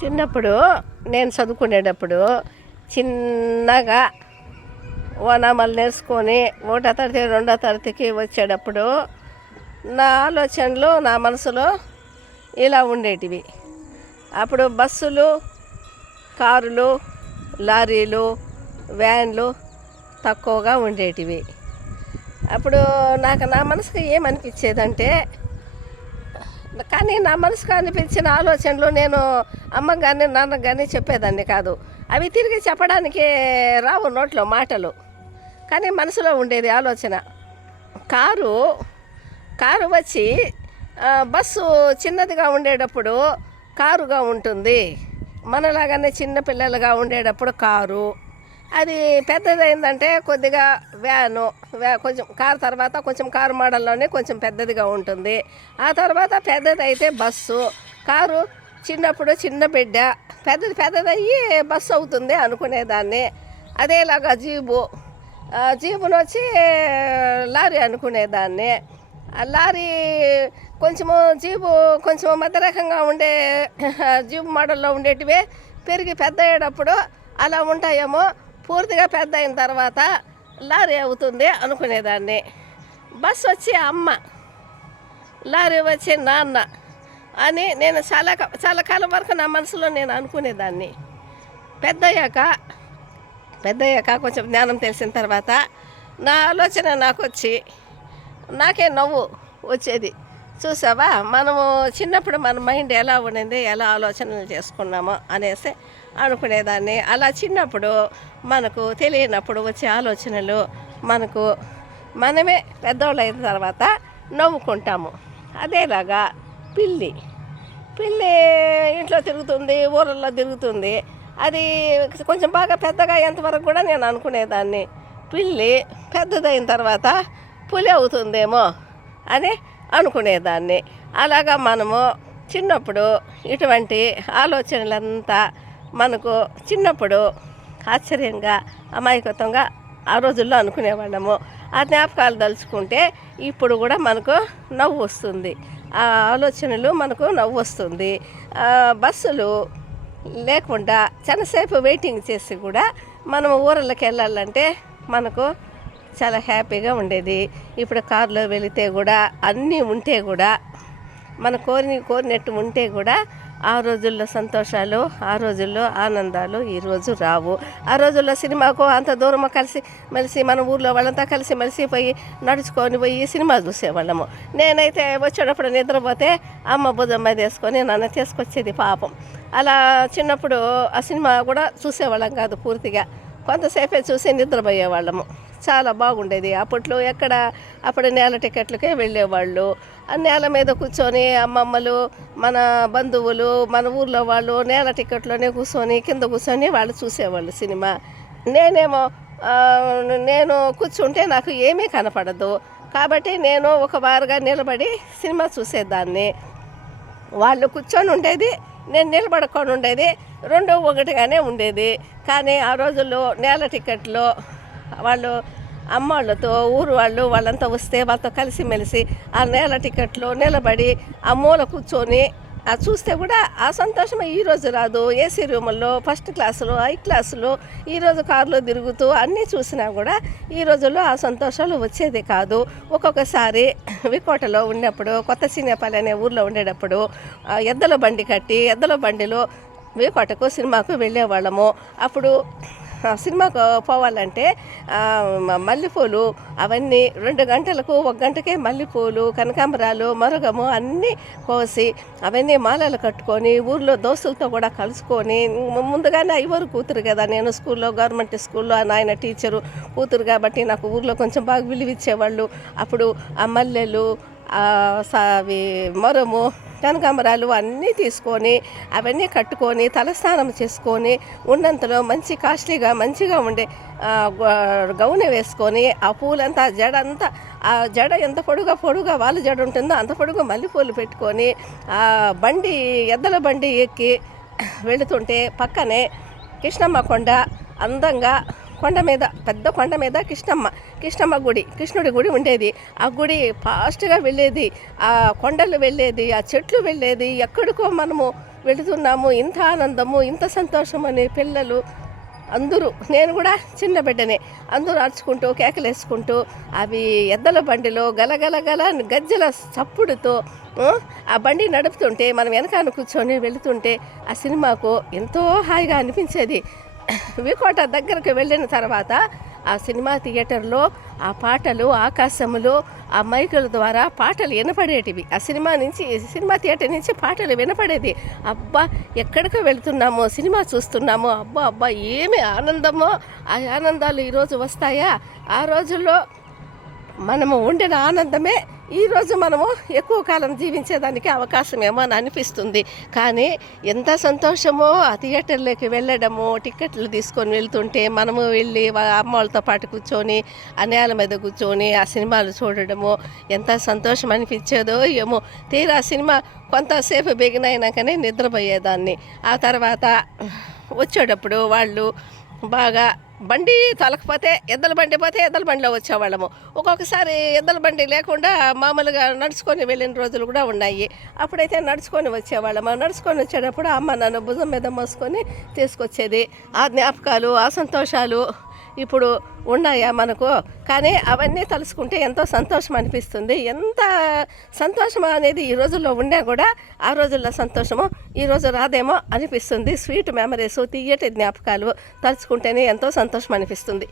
చిన్నప్పుడు నేను చదువుకునేటప్పుడు చిన్నగా ఓనామాలు నేర్చుకొని 1వ తరగతి 2వ తరగతికి వచ్చేటప్పుడు నా ఆలోచనలు నా మనసులో ఇలా ఉండేటివి. అప్పుడు బస్సులు, కారులు, లారీలు, వ్యాన్లు తక్కువగా ఉండేటివి. అప్పుడు నా మనసుకి ఏమనిపించేదంటే, కానీ నా మనసుకు అనిపించిన ఆలోచనలు నేను అమ్మకు కానీ నాన్నకు కానీ చెప్పేదాన్ని కాదు. అవి తిరిగి చెప్పడానికి రావు నోట్లో మాటలు, కానీ మనసులో ఉండేది ఆలోచన. కారు వచ్చి బస్సు చిన్నదిగా ఉండేటప్పుడు కారుగా ఉంటుంది, మనలాగానే చిన్న పిల్లలుగా ఉండేటప్పుడు కారు. అది పెద్దదైందంటే కొద్దిగా కొంచెం కారు తర్వాత కొంచెం కారు మోడల్లోనే కొంచెం పెద్దదిగా ఉంటుంది. ఆ తర్వాత పెద్దదైతే బస్సు. కారు చిన్నప్పుడు చిన్న బిడ్డ, పెద్దదయ్యి బస్సు అవుతుంది అనుకునేదాన్ని. అదేలాగా జీబును వచ్చి లారీ అనుకునేదాన్ని. ఆ లారీ జీబు కొంచెం మధ్య రకంగా ఉండే జీబు మోడల్లో ఉండేటివే పెరిగి పెద్ద అయ్యేటప్పుడు అలా ఉంటాయేమో, పూర్తిగా పెద్ద అయిన తర్వాత లారీ అవుతుంది అనుకునేదాన్ని. బస్సు వచ్చి అమ్మ, లారీ వచ్చి నాన్న అని నేను చాలా కాలం వరకు నా మనసులో నేను అనుకునేదాన్ని. పెద్దయ్యాక కొంచెం జ్ఞానం తెలిసిన తర్వాత నా ఆలోచన నాకే నవ్వు వచ్చేది. చూసావా, మనము చిన్నప్పుడు మన మైండ్ ఎలా ఉండింది, ఎలా ఆలోచనలు చేసుకున్నామో అనేసి అనుకునేదాన్ని. అలా చిన్నప్పుడు మనకు తెలియనప్పుడు వచ్చే ఆలోచనలు మనమే పెద్దవాళ్ళు అయిన తర్వాత నవ్వుకుంటాము. అదేలాగా పిల్లి ఇంట్లో తిరుగుతుంది, ఊరల్లో తిరుగుతుంది. అది కొంచెం బాగా పెద్దగా అయ్యేంతవరకు కూడా నేను అనుకునేదాన్ని, పిల్లి పెద్దదైన తర్వాత పులి అవుతుందేమో అని అనుకునేదాన్ని. అలాగా మనము చిన్నప్పుడు ఇటువంటి ఆలోచనలంతా మనకు చిన్నప్పుడు ఆశ్చర్యంగా అమాయకత్వంగా ఆ రోజుల్లో అనుకునేవాళ్ళము. ఆ జ్ఞాపకాలు తలుచుకుంటే ఇప్పుడు కూడా మనకు నవ్వు వస్తుంది, ఆ ఆలోచనలు మనకు నవ్వు వస్తుంది. బస్సులు లేకుండా చాలాసేపు వెయిటింగ్ చేసి కూడా మనం ఊరళ్ళకి వెళ్ళాలంటే మనకు చాలా హ్యాపీగా ఉండేది. ఇప్పుడు కారులో వెళితే కూడా అన్నీ ఉంటే కూడా మన కోరినట్టు ఉంటే కూడా ఆ రోజుల్లో సంతోషాలు, ఆ రోజుల్లో ఆనందాలు ఈరోజు రావు. ఆ రోజుల్లో సినిమాకు అంత దూరం కలిసి మన ఊర్లో వాళ్ళంతా కలిసి పోయి నడుచుకొని పోయి సినిమా చూసేవాళ్ళము. నేనైతే వచ్చేటప్పుడు నిద్రపోతే అమ్మ భుజం మీద వేసుకొని నన్ను తీసుకొచ్చేది పాపం. అలా చిన్నప్పుడు ఆ సినిమా కూడా చూసేవాళ్ళం కాదు పూర్తిగా, కొంతసేపే చూసి నిద్రపోయేవాళ్ళము. చాలా బాగుండేది. అప్పుడు నేల టికెట్లకే వెళ్ళేవాళ్ళు. ఆ నేల మీద కూర్చొని అమ్మమ్మలు, మన బంధువులు, మన ఊర్లో వాళ్ళు నేల టికెట్లోనే కింద కూర్చొని వాళ్ళు చూసేవాళ్ళు సినిమా. నేను కూర్చుంటే నాకు ఏమీ కనపడదు, కాబట్టి నేను ఒక వారుగా నిలబడి సినిమా చూసేదాన్ని. వాళ్ళు కూర్చొని ఉండేది, నేను నిలబడుకొని ఉండేది, రెండో ఒకటిగానే ఉండేది. కానీ ఆ రోజుల్లో నేల టికెట్లో వాళ్ళు అమ్మాళ్ళతో ఊరు వాళ్ళంతా వస్తే వాళ్ళతో కలిసిమెలిసి ఆ నేల టికెట్లో నిలబడి ఆ మూల కూర్చొని చూస్తే కూడా ఆ సంతోషం ఈరోజు రాదు. ఏసీ రూముల్లో ఫస్ట్ క్లాసులో, హై క్లాసులో, ఈరోజు కారులో తిరుగుతూ అన్నీ చూసినా కూడా ఈ రోజుల్లో ఆ సంతోషాలు వచ్చేది కాదు. ఒక్కొక్కసారి వికోటలో ఉన్నప్పుడు, కొత్త సినేపల్లి అనే ఊర్లో ఉండేటప్పుడు ఎద్దల బండిలో వికోటకు సినిమాకు వెళ్ళేవాళ్ళము. అప్పుడు సినిమాకు పోవాలంటే మల్లెపూలు అవన్నీ 2 గంటలకు 1 గంటకే మల్లెపూలు, కనకాంబరాలు, మరుగము అన్నీ కోసి అవన్నీ మాలలు కట్టుకొని ఊర్లో దోస్తులతో కూడా కలుసుకొని, ముందుగానే ఐవరు కూతురు కదా, నేను గవర్నమెంట్ స్కూల్లో నాయన టీచరు కూతురు కాబట్టి నాకు ఊర్లో కొంచెం బాగా విలువిచ్చేవాళ్ళు. అప్పుడు ఆ మల్లెలు, అవి మరము, కనకాంబరాలు అన్నీ తీసుకొని అవన్నీ కట్టుకొని తలస్నానం చేసుకొని ఉన్నంతలో మంచి కాస్ట్లీగా మంచిగా ఉండే గౌను వేసుకొని ఆ పూలంతా ఆ జడ ఎంత పొడుగా వాళ్ళ జడ ఉంటుందో అంత పొడుగు మల్లెపూలు పెట్టుకొని ఆ ఎద్దల బండి ఎక్కి వెళుతుంటే పక్కనే కృష్ణమ్మ కొండ అందంగా పెద్ద కొండ మీద కృష్ణమ్మ గుడి, కృష్ణుడి గుడి ఉండేది. ఆ గుడి ఫాస్ట్గా వెళ్ళేది, ఆ కొండలు వెళ్ళేది, ఆ చెట్లు వెళ్ళేది. ఎక్కడికో మనము వెళుతున్నాము, ఇంత ఆనందము, ఇంత సంతోషం అని పిల్లలు అందరూ, నేను కూడా చిన్న బిడ్డనే, అందరూ అరుచుకుంటూ కేకలేసుకుంటూ అవి ఎద్దల బండిలో గలగలగల గజ్జల చప్పుడుతో ఆ బండి నడుపుతుంటే మనం వెనకాల కూర్చొని వెళుతుంటే ఆ సినిమాకు ఎంతో హాయిగా అనిపించేది. వికోట దగ్గరకు వెళ్ళిన తర్వాత ఆ సినిమా థియేటర్లో ఆ పాటలు, ఆకాశములు, ఆ మైకుల ద్వారా పాటలు వినపడేటివి. ఆ సినిమా థియేటర్ నుంచి పాటలు వినపడేది. అబ్బా, ఎక్కడికో వెళ్తున్నామో, సినిమా చూస్తున్నామో, అబ్బా అబ్బా ఏమి ఆనందమో! ఆ ఆనందాలు ఈరోజు వస్తాయా? ఆ రోజుల్లో మనము ఉండిన ఆనందమే ఈరోజు మనము ఎక్కువ కాలం జీవించేదానికి అవకాశం ఏమో అని అనిపిస్తుంది. కానీ ఎంత సంతోషమో ఆ థియేటర్లోకి వెళ్ళడము, టిక్కెట్లు తీసుకొని వెళ్తుంటే మనము వెళ్ళి అమ్మ వాళ్ళతో పాటు కూర్చొని ఆ నేల మీద కూర్చొని ఆ సినిమాలు చూడడము ఎంత సంతోషం అనిపించేదో ఏమో. తీరా సినిమా కొంతసేపు బిగినైనాకనే నిద్రపోయేదాన్ని. ఆ తర్వాత వచ్చేటప్పుడు వాళ్ళు బాగా బండి తొలకపోతే ఎద్దల బండి పోతే ఎద్దల బండిలో వచ్చేవాళ్ళము. ఒక్కొక్కసారి ఎద్దల బండి లేకుండా మామూలుగా నడుచుకొని వెళ్ళిన రోజులు కూడా ఉన్నాయి. అప్పుడైతే నడుచుకొని వచ్చేవాళ్ళము. నడుచుకొని వచ్చేటప్పుడు అమ్మ నన్ను భుజం మీద మోసుకొని తీసుకొచ్చేది. ఆ జ్ఞాపకాలు, ఆ సంతోషాలు ఇప్పుడు ఉన్నాయా మనకు? కానీ అవన్నీ తలుసుకుంటే ఎంతో సంతోషం అనిపిస్తుంది. ఎంత సంతోషం అనేది ఈ రోజుల్లో ఉన్నా కూడా ఆ రోజుల్లో సంతోషము ఈరోజు రాదేమో అనిపిస్తుంది. స్వీట్ మెమరీస్, తీయటి జ్ఞాపకాలు తలుచుకుంటేనే ఎంతో సంతోషం అనిపిస్తుంది.